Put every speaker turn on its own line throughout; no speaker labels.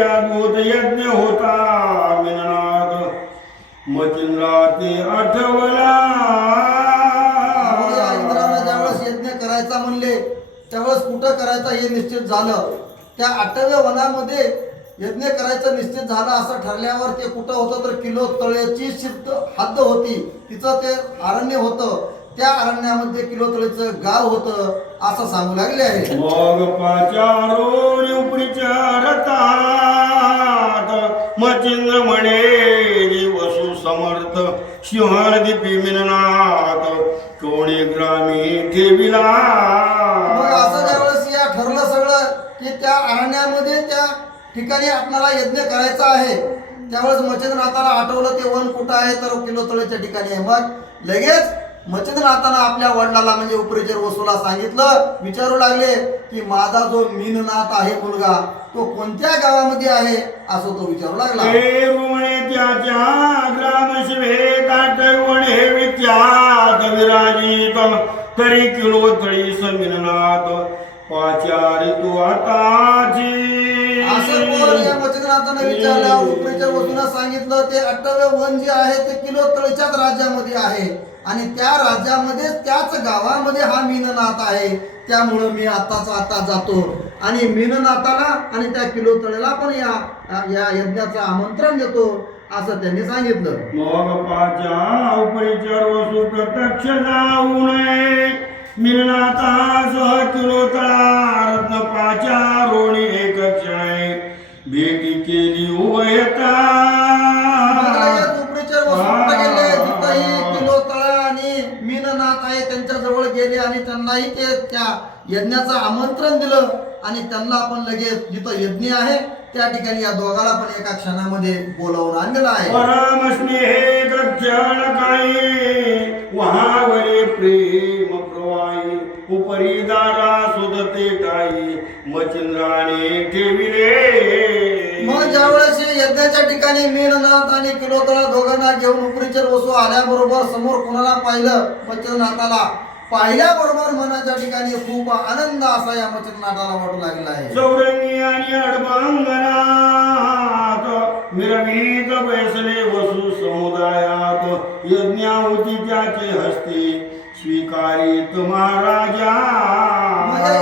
अद्भुत यज्ञ होता मिननाद मचिंद्रा ते आठवला
या इंद्रानं ज्यावेळेस यज्ञ करायचा म्हणले त्यावेळेस कुठं करायचा हे निश्चित झालं. त्या आठव्या वनामध्ये यज्ञ करायचं निश्चित झालं असं ठरल्यावर ते कुठं होतं तर किलो तळ्याची सिद्ध हद्द होती. तिचं ते अरण्य होतं. त्या अरण्यामध्ये किलो तळेचं गाव होतं असं सांगू लागले आहे.
सिंहदीपी मिननाथ कोणी ग्रामी ठेविला
मग असं ज्यावेळेस या ठरलं सगळं की त्या अरण्यामध्ये त्या ठिकाणी आपल्याला यज्ञ करायचा आहे त्यावेळेस मच्छिंद्रनाथाला आठवलं ते वन कुठं आहे तर किलोतलेच्या ठिकाणी आहे. मग लगेच मच्छिंद्रनाथानं आपल्या वडिलाला म्हणजे उपरीचर वसूला सांगितलं. विचारू लागले की माझा जो मीननाथ आहे मुलगा तो कोणत्या गावामध्ये आहे? असं तो विचारू लागला.
हे रुमणे त्याच्या ग्रामशिवे काटवणे विख्यात विराजित तरी किलो तळी समिननाथ पाचारी तू आताची.
असं या मच्छिंद्रनाथानं विचारल्यावर उपरीचर वसूला सांगितलं ते अठ्ठावे वन जे आहे ते किलो तळच्याच राज्यामध्ये आहे. आणि त्या राज्यामध्ये त्याच गावामध्ये हा मीननाथ आहे. त्यामुळं मी आताच आता जातो. आणि मीननाथाला आणि त्या किलोतळेला पण या या यज्ञाचं आमंत्रण देतो असं त्यांनी सांगितलं.
मग पाचा उपरिचर प्रत्यक्ष जाऊ नये. मीननाथा सह किलोतळा रत्न पाचा रोणी एक क्षण भेटी केली उभयता
गेले आणि त्यांनाही ते त्या यज्ञाचं आमंत्रण दिलं आणि त्यांना आपण लगेच जिथं यज्ञ आहे त्या ठिकाणी या दोघाला पण एका क्षणामध्ये बोलावून आणलेलं आहे.
वहावरे प्रेम प्रवाही उपरी दारा सुदते काही मचिंद्राने ठेविले.
मग ज्यावेळेस यज्ञाच्या ठिकाणी मीननाथ आणि किलोतला दोघांना घेऊन उपरीचर वसू आल्याबरोबर समोर कोणाला पाहिलं? मच्छरनाथाला पाहिल्याबरोबर मनाच्या ठिकाणी खूप आनंद असा या मच्छरनाथाला वाटू लागला आहे.
चौरंगी आणि अडबांगणात मिरवीत बैसले वसू समुदायात. यज्ञाहुती त्याचे हस्ते स्वीकारित महाराजा.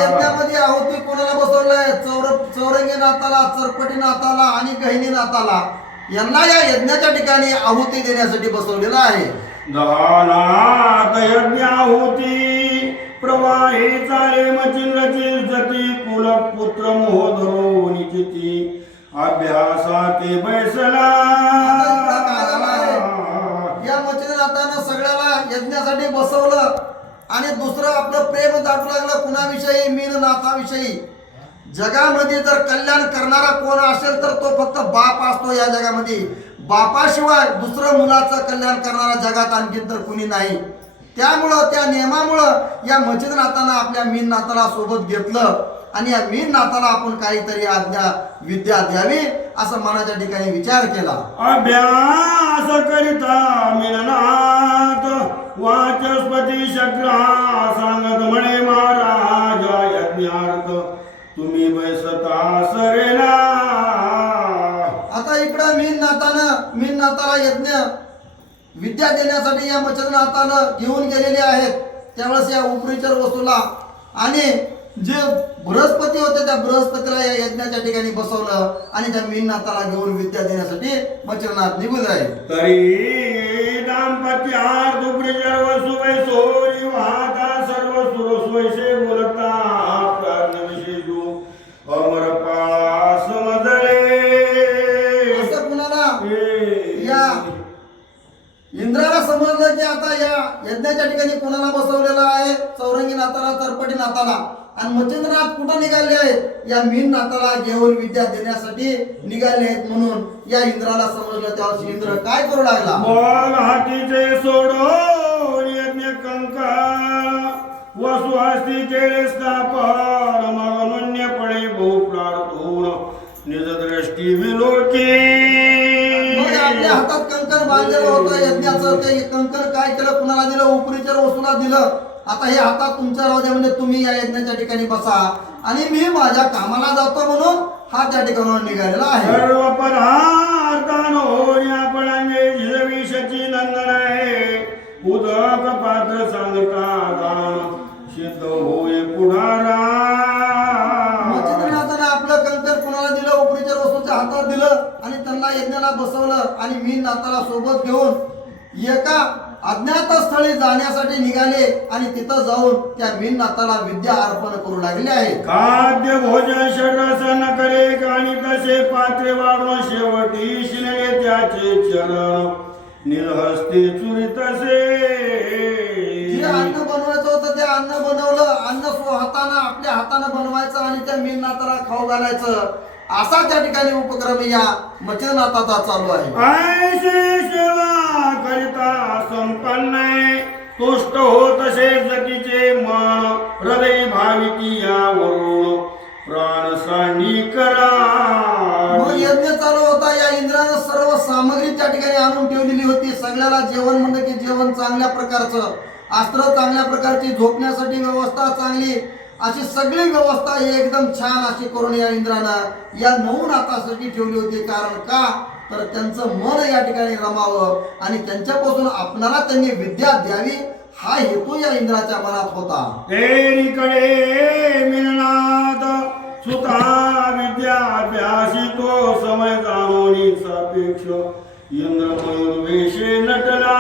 यज्ञामध्ये आहुती कोणाला बसवलंय? चौर चौरंगी नाथाला चरपटी नाथाला आणि गहिनी नाथाला यांना या यज्ञाच्या ठिकाणी आहुती देण्यासाठी बसवलेलं आहे.
दानात अभ्यासाते बैसला.
या मच्छिंद्रनाथानं सगळ्याला यज्ञासाठी बसवलं आणि दुसरं आपलं प्रेम दाटू लागलं कुणाविषयी? मीननाथाविषयी जगामध्ये जर कल्याण करणारा कोण असेल तर तो फक्त बाप असतो या जगामध्ये. बापाशिवाय दुसरं मुलाचं कल्याण करणारा जगात आणखी तर कुणी नाही. त्यामुळं त्या नियमामुळं या मच्छिंद्रनाथानं आपल्या मीननाथाला सोबत घेतलं आणि या मीननाथाला आपण काहीतरी आज्ञा विद्या द्यावी. असं मनाच्या ठिकाणी विचार केला.
अभ्यास करिता मिलनात वाचस्पती शक्रा सांगत म्हणे महाराजा यज्ञार्थ तुम्ही बैसता सरेना
आता इकडं मीन नाथानं मीन नाथाला यज्ञ विद्या देण्यासाठी या मच्छरनाथानं घेऊन गेलेले आहेत. त्यावेळेस या उपरीचर वस्तूला आणि जे बृहस्पती होते त्या बृहस्पतीला या यज्ञाच्या ठिकाणी बसवलं आणि त्या मीन नाथाला घेऊन विद्या देण्यासाठी मच्छरनाथ निघून जाईल
तरी दाम्पत्यात उपरिजर वसुवै सोरी वाहता सर्व सुरसुवैसे बोलता अमर पाळा समजले
असं कुणाला? या इंद्राला समजलं की आता या यज्ञाच्या ठिकाणी कोणाला बसवलेलं आहे? चौरंगी नाथाला तरपटी नाथाला आणि मच्छिंद्रनाथ कुठं निघाले आहेत? या मीन नाथाला घेऊन विद्या देण्यासाठी निघाले आहेत म्हणून या इंद्राला समजलं तेव्हा इंद्र काय करू लागला?
मग हातीचे सोडून यज्ञ कंकाळ वसु हस्ती केले स्थापन मग म्हणण्यापणे बहु प्रार्थून निज दृष्टी विलोकी.
मग आपल्या हातात कंकण बांधलेलं होतं यज्ञाचं ते कंकण काय केलं? कुणाला दिलं? उपरीच्या वसूला दिलं. आता हे हातात तुमच्या राहू द्या म्हणजे तुम्ही या यज्ञाच्या ठिकाणी बसा. आणि मी माझ्या कामाला जातो म्हणून हा त्या ठिकाणावर निघालेला आहे.
सर्व पदार्थान होण्या पडांगे झिजविषची नंदन आहे उदक पात्र सांगता सिद्ध होय पुढारा
आपलं कंकर कुणाला दिलं? उपरीच्या वस्तूच्या हातात दिलं आणि त्यांना यज्ञाला बसवलं आणि मी नाताला सोबत घेऊन एका अज्ञात स्थळी जाण्यासाठी निघाले आणि तिथं जाऊन त्या मीन नाताला विद्या अर्पण करू लागले आहे.
खाद्य भोजन षडरसन करे आणि तसे पात्रे वाढून शेवटी शिनले त्याचे चरण. निर्हस्ते चुरी
जे
तसे
अन्न बनवायचं होतं ते अन्न बनवलं. अन्न हातानं आपल्या हातानं बनवायचं आणि त्या मीन नाताला खाऊ घालायचं. असा त्या ठिकाणी उपक्रम या मच्छिंद्रनाथाचा चालू आहे.
सेवा करिता संपन्न तुष्ट हो तसे जतीचे मन हृदय भाविकी यावरून प्राण सांडी करा.
मग यज्ञ चालू होता या इंद्रानं सर्व सामग्री त्या ठिकाणी आणून ठेवलेली होती. सगळ्याला जेवण म्हणलं की जेवण चांगल्या प्रकारचं. अस्त्र चांगल्या प्रकारची झोपण्यासाठी व्यवस्था चांगली. अशी सगळी व्यवस्था ही एकदम छान अशी करून या इंद्रानं या नऊ नातासाठी ठेवली होती. कारण का? तर त्यांचं मन या ठिकाणी रमावं आणि त्यांच्यापासून आपणाला त्यांनी विद्या द्यावी हा हेतू या इंद्राच्या मनात होता.
मिळनाथ सुता विद्याभ्यासी तो समय जाणोनी सापेक्ष इंद्र मयूर वेशे नटला.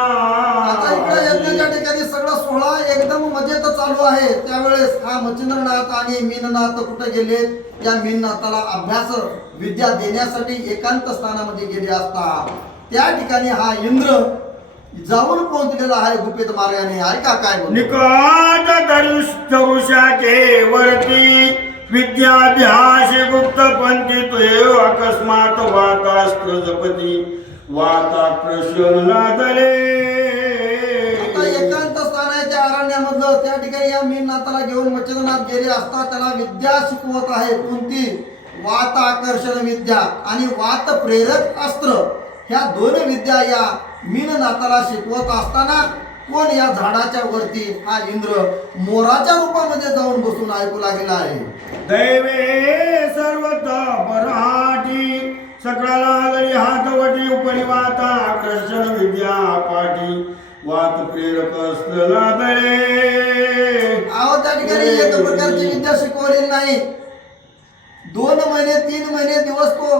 आता इकडे यज्ञाच्या ठिकाणी सोहळा एकदम मजेत चालू आहे. त्यावेळेस हा मच्छिंद्रनाथ आणि मीननाथ कुठे गेले? या मीननाथाला अभ्यास विद्या देण्यासाठी एकांत स्थानामध्ये गेले असता. त्या ठिकाणी हा इंद्र जाऊन पोहोचलेला आहे गुपित मार्गाने. ऐका काय बोलतो.
निकट वरती विद्याभ्यास गुप्त पंथी तो अकस्मात वातास्त्र जपती. वाता प्रसन्न नादले
अरण्यामधलं त्या ठिकाणी या मीननाथाला घेऊन मच्छिंद्रनाथ गेले असता त्याला विद्या शिकवत आहे. कोणती? वात आकर्षण विद्या आणि वात प्रेरक अस्त्र. ह्या दोन विद्या या मीननाथाला शिकवत असताना कोण या झाडाच्या वरती हा इंद्र मोराच्या रूपामध्ये जाऊन बसून ऐकू लागलेला आहे?
दैवे सर्वता पराठी सकळाला जरी हातवटी उपरी वाता आकर्षण विद्या पाठी. वात प्रेरक असलेला दळे
अहो त्या ठिकाणी एक प्रकारची विद्या शिकवलेली नाही. दोन महिने तीन महिने दिवस तो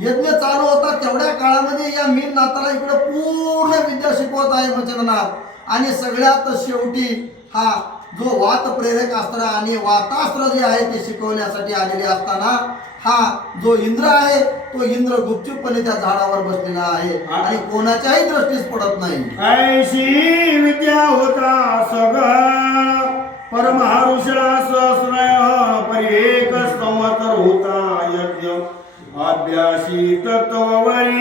यज्ञ चालू होता. तेवढ्या काळामध्ये या मीन नाताला इकडे पूर्ण विद्या शिकवत आहे मच्छिंद्रनाथ आणि सगळ्यात शेवटी हा जो वात प्रेरक अस्त्र आणि वातास्त्र जे आहे ते शिकवण्यासाठी आलेले असताना हा जो इंद्र आहे तो इंद्र गुपचूपपणे त्या झाडावर बसलेला आहे आणि कोणाच्याही दृष्टीस पडत नाही.
ऐशी विद्या होता सगळा. परमहरुषला सहस्रय परी एक संवत्सर होता यज्ञ. अभ्यासी तत्ववरी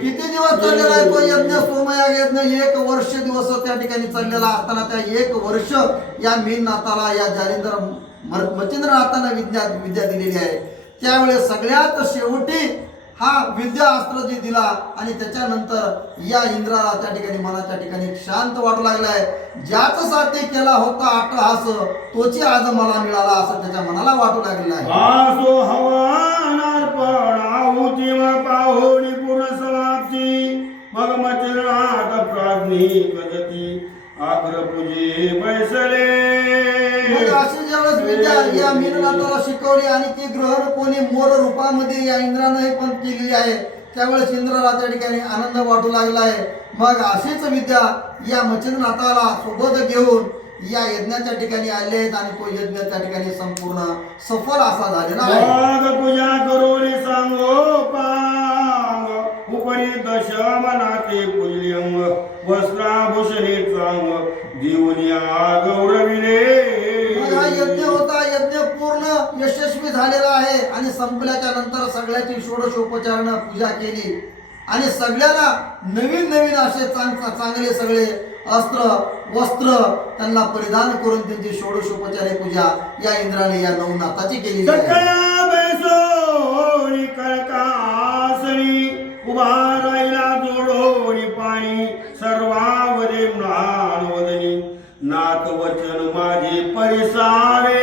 किती दिवस चाललेला आहे तो यज्ञ? सोमयाग यज्ञ एक वर्ष दिवस त्या ठिकाणी चाललेला असताना त्या एक वर्ष या मीन नाथाला या जालिंदर मच्छिंद्र नाथाला विद्या विद्या दिलेली आहे. त्यावेळेस सगळ्यात शेवटी हा विद्या अस्त्र जी दिला आणि त्याच्यानंतर या इंद्राला त्या ठिकाणी मनाच्या ठिकाणी शांत वाटू लागलाय. ज्याच साथी केला होता अट्टहास तोची आज मला मिळाला असं त्याच्या मनाला वाटू लागलेला आहे.
आसो हवानार्पण आहुती मग पाहुणी पूर्ण समाप्ती मग
अशी ज्यावेळेस विद्या या मीननाथाला शिकवली आणि ती ग्रहण कोणी मोर रूपामध्ये या इंद्राने पण केलेली आहे. त्यावेळेस इंद्राला त्या ठिकाणी आनंद वाटू लागला आहे. मग अशीच विद्या या मच्छिंद्रनाथाला सोबत घेऊन या यज्ञाच्या ठिकाणी आले आहेत आणि तो यज्ञ त्या ठिकाणी संपूर्ण सफल असा झालेला आहे.
पूजा करून सांगो पांग. उपरी दशमनाते पुल्यंग. वस्त्राभूषणे चांग. देऊनिया गौरविले
मग हा यज्ञ होता यज्ञ पूर्ण यशस्वी झालेला आहे. आणि संपल्याच्या नंतर सगळ्याची षोडशोपचारानं पूजा केली. आणि सगळ्यांना नवीन नवीन असे चांग चांगले सगळे अस्त्र वस्त्र त्यांना परिधान करून त्यांची षोडशोपचारे पूजा या इंद्राने या नवनाथाची केली
उभा राहिला जोडोनी पाणी सर्वावरे म्लान नाथ वचन माझे परिसावे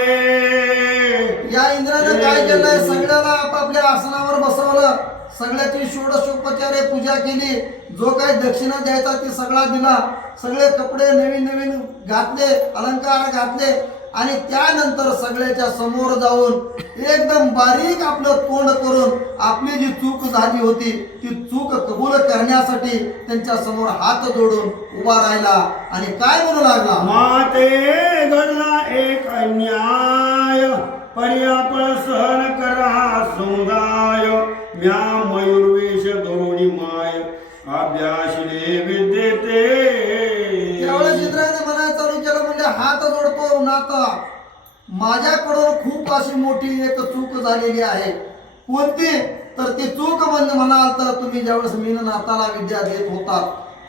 या इंद्राने काय केलंय? सगळ्या आसनावर बसवलं. सगळ्याची षोडशोपचारे पूजा केली. जो काही दक्षिणा द्यायचा ते सगळा दिला. सगळे कपडे नवीन नवीन घातले अलंकार घातले. आणि त्यानंतर सगळ्याच्या समोर जाऊन एकदम बारीक आपलं तोंड करून आपली जी चूक झाली होती ती चूक कबूल करण्यासाठी त्यांच्यासमोर हात जोडून उभा राहिला. आणि काय म्हणू लागला?
माते घडला एक अन्याय पर्यापळ सहन करा समुदाय. म्या मयूरवेश धोरणी माय.
अभ्या जोडतो माझ्याकडून खूप अशी मोठी एक चूक झालेली आहे. कोणती? तर ती चूक म्हणजे म्हणाल तर तुम्ही ज्यावेळेस मी नाताला विद्या देत होता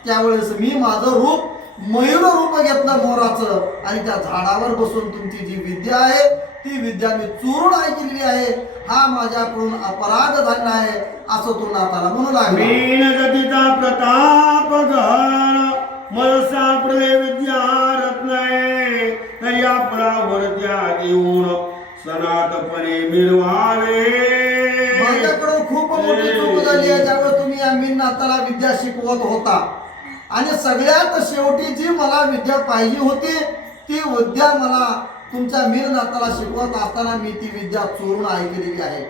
त्यावेळेस मी माझं रूप मयूर रूप घेतलं मोराचं आणि त्या झाडावर बसून तुमची जी विद्या आहे ती विद्या मी चोरून ऐकलेली आहे. हा माझ्याकडून अपराध झाला आहे असं तो नाताला म्हणू लागला.
प्रताप सनातपणे मिरवावे
माझ्याकडून खूप मोठी चूक झाली आहे ज्यावेळेस तुम्ही या मीन नाताला विद्या शिकवत होता. आणि सगळ्यात शेवटी जी मला विद्या पाहिजे होती ती विद्या मला तुमच्या मीर नाताला शिकवत असताना मी ती विद्या चोरून ऐकलेली आहे.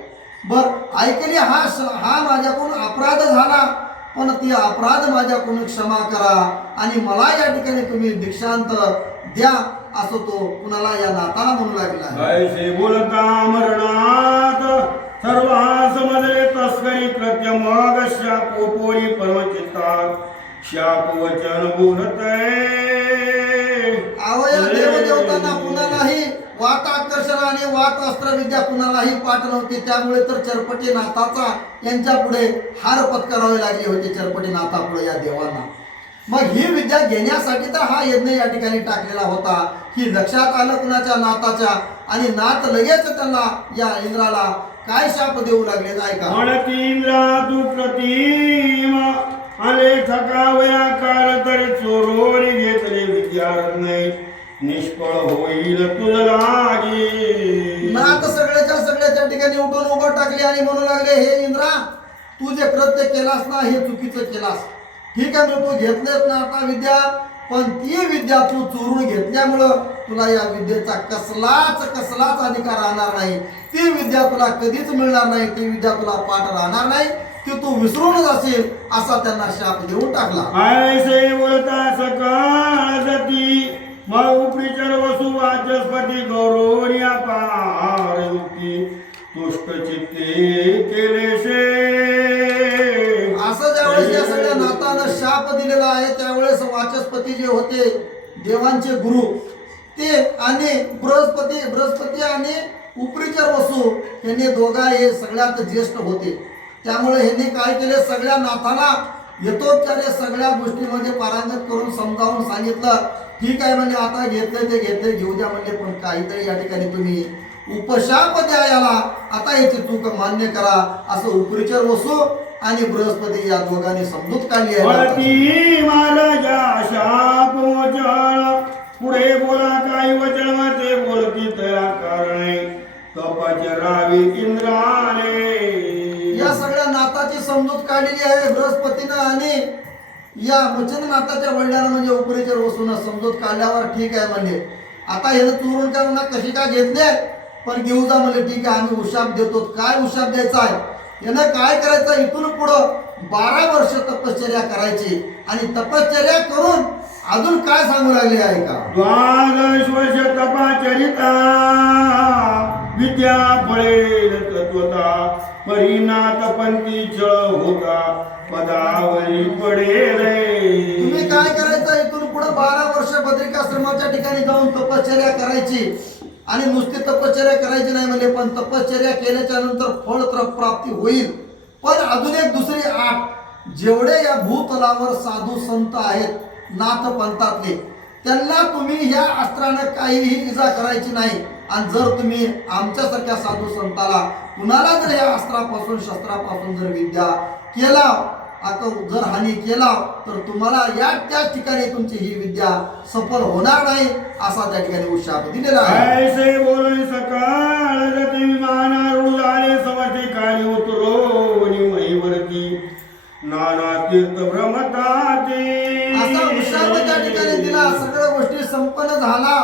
बर ऐकली हा हा माझ्याकडून अपराध झाला पण ती अपराध माझ्याकडून क्षमा करा. आणि मला या ठिकाणी तुम्ही दीक्षांत द्या. असं तो कुणाला या नाताला म्हणू लागला.
बोलता मरणात सर्व समजले तस्करी कृत्य मग शापोपोरी परमचित्तात. शाप वचन बोलत
आवया देवदेवतांना कुणालाही वात आकर्षण आणि वात अस्त्र विद्या कुणालाही पाठ नव्हती. त्यामुळे तर चरपटी नाथाचा यांच्या पुढे हार पत्करावे लागले होते चरपटी नाथापुढे या देवांना. मग ही विद्या घेण्यासाठी तर हा यज्ञ या ठिकाणी टाकलेला होता. की लक्षात आलं कुणाच्या नाथाच्या आणि नाथ लगेच त्यांना या इंद्राला काय शाप देऊ लागले ऐका.
म्हणतींद्रा तू प्रतिम. आले थकावया काल तरी चोरोरी घेतले विद्यार्थ नाही निष्फळ होईल तुझ लागी.
नाथ सगळ्याच्या सगळ्याच्या ठिकाणी उठून उभं टाकले आणि म्हणू लागले हे इंद्रा तू जे कृत्य केलास ना हे चुकीचं केलास. ठीक आहे मग तू घेतलेस ना आता विद्या पण ती विद्या तू चोरून घेतल्यामुळं तुला या विद्येचा कसलाच कसलाच अधिकार राहणार नाही. ती विद्या तुला कधीच मिळणार नाही ती विद्या तुला पाठ राहणार नाही. ती तू विसरून जाशील असा त्यांना शाप देऊन टाकला.
ऐसे बोलता सकाळ जती मग उपरीचर वसु वाचस्पती गौरवण्या पार युक्ती तुष्ट चित्ते केले
असं ज्यावेळेस या सगळ्या नातानं शाप दिलेला आहे त्यावेळेस वाचस्पती जे होते देवांचे गुरु ते आणि बृहस्पती बृहस्पती आणि उपरीचर वसू यांनी दोघा हे सगळ्यात ज्येष्ठ होते. त्यामुळे ह्यांनी काय केले? सगळ्या नाथाला यथोपचारे सगळ्या गोष्टीमध्ये पारंगत करून समजावून सांगितलं. ठीक आहे म्हणजे आता घेतले ते घेतले घेऊ द्या म्हणजे पण काहीतरी या ठिकाणी तुम्ही उपशाप द्या याला. आता याची चूक मान्य करा. असं उपरीचर वसू आणि बृहस्पती या दोघांनी समजूत काढली आहे.
महाराजा शाप पुढे बोला काही वचन ते बोलती तया कारणे तपाचे रावी इंद्राने.
या सगळ्या नाताची समजूत काढलेली आहे बृहस्पतीनं आणि या वचन नाताच्या वडिलांना म्हणजे उपरीचर वसून समजूत काढल्यावर ठीक आहे म्हणजे आता हे चोरून त्यांना कशी काय घेतले? पण घेऊ जा म्हणजे ठीक आहे आम्ही उशाप देतो. काय उशाप द्यायचा आहे? यानं काय करायचं? इथून पुढं बारा वर्ष तपश्चर्या करायची. आणि तपश्चर्या करून अजून काय सांगू लागले आहे का?
द्वादश वर्ष तपाचरिता. विद्या फळेल तत्वता. परिणात पंथी छळ होता. पदावरी पडेल.
तुम्ही काय करायचं? इथून पुढे बारा वर्ष बद्रिकाश्रमाच्या ठिकाणी जाऊन तपश्चर्या करायची. आणि नुसती तपश्चर्या करायची नाही म्हणजे पण तपश्चर्या केल्याच्यानंतर फळ तर प्राप्ती होईल. पण अजून एक दुसरी आठ जेवढे या भूतलावर साधू संत आहेत नाथ पंथातले त्यांना तुम्ही ह्या अस्त्रानं काहीही इजा करायची नाही. आणि जर तुम्ही आमच्यासारख्या साधू संताला कुणाला जर या अस्त्रापासून शस्त्रापासून जर विद्या केला आता जर हानी केला तर तुम्हाला या त्याच ठिकाणी तुमची ही विद्या सफल होणार नाही असा त्या ठिकाणी उशाप दिलेला आहे.
ऐसे बोलून सकाळ विमानारूढ झाले उतरो महिवरती नाना तीर्थ भ्रमताते
असा त्या ठिकाणी दिला सगळ्या गोष्टी संपन्न झाला.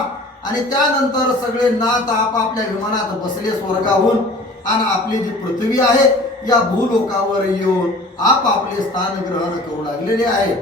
आणि त्यानंतर सगळे नाथ आपापल्या विमानात बसले स्वर्गाहून. आणि आपली जी पृथ्वी आहे या भूलोकावर येऊन आपापले स्थान ग्रहण करू लागलेले आहे.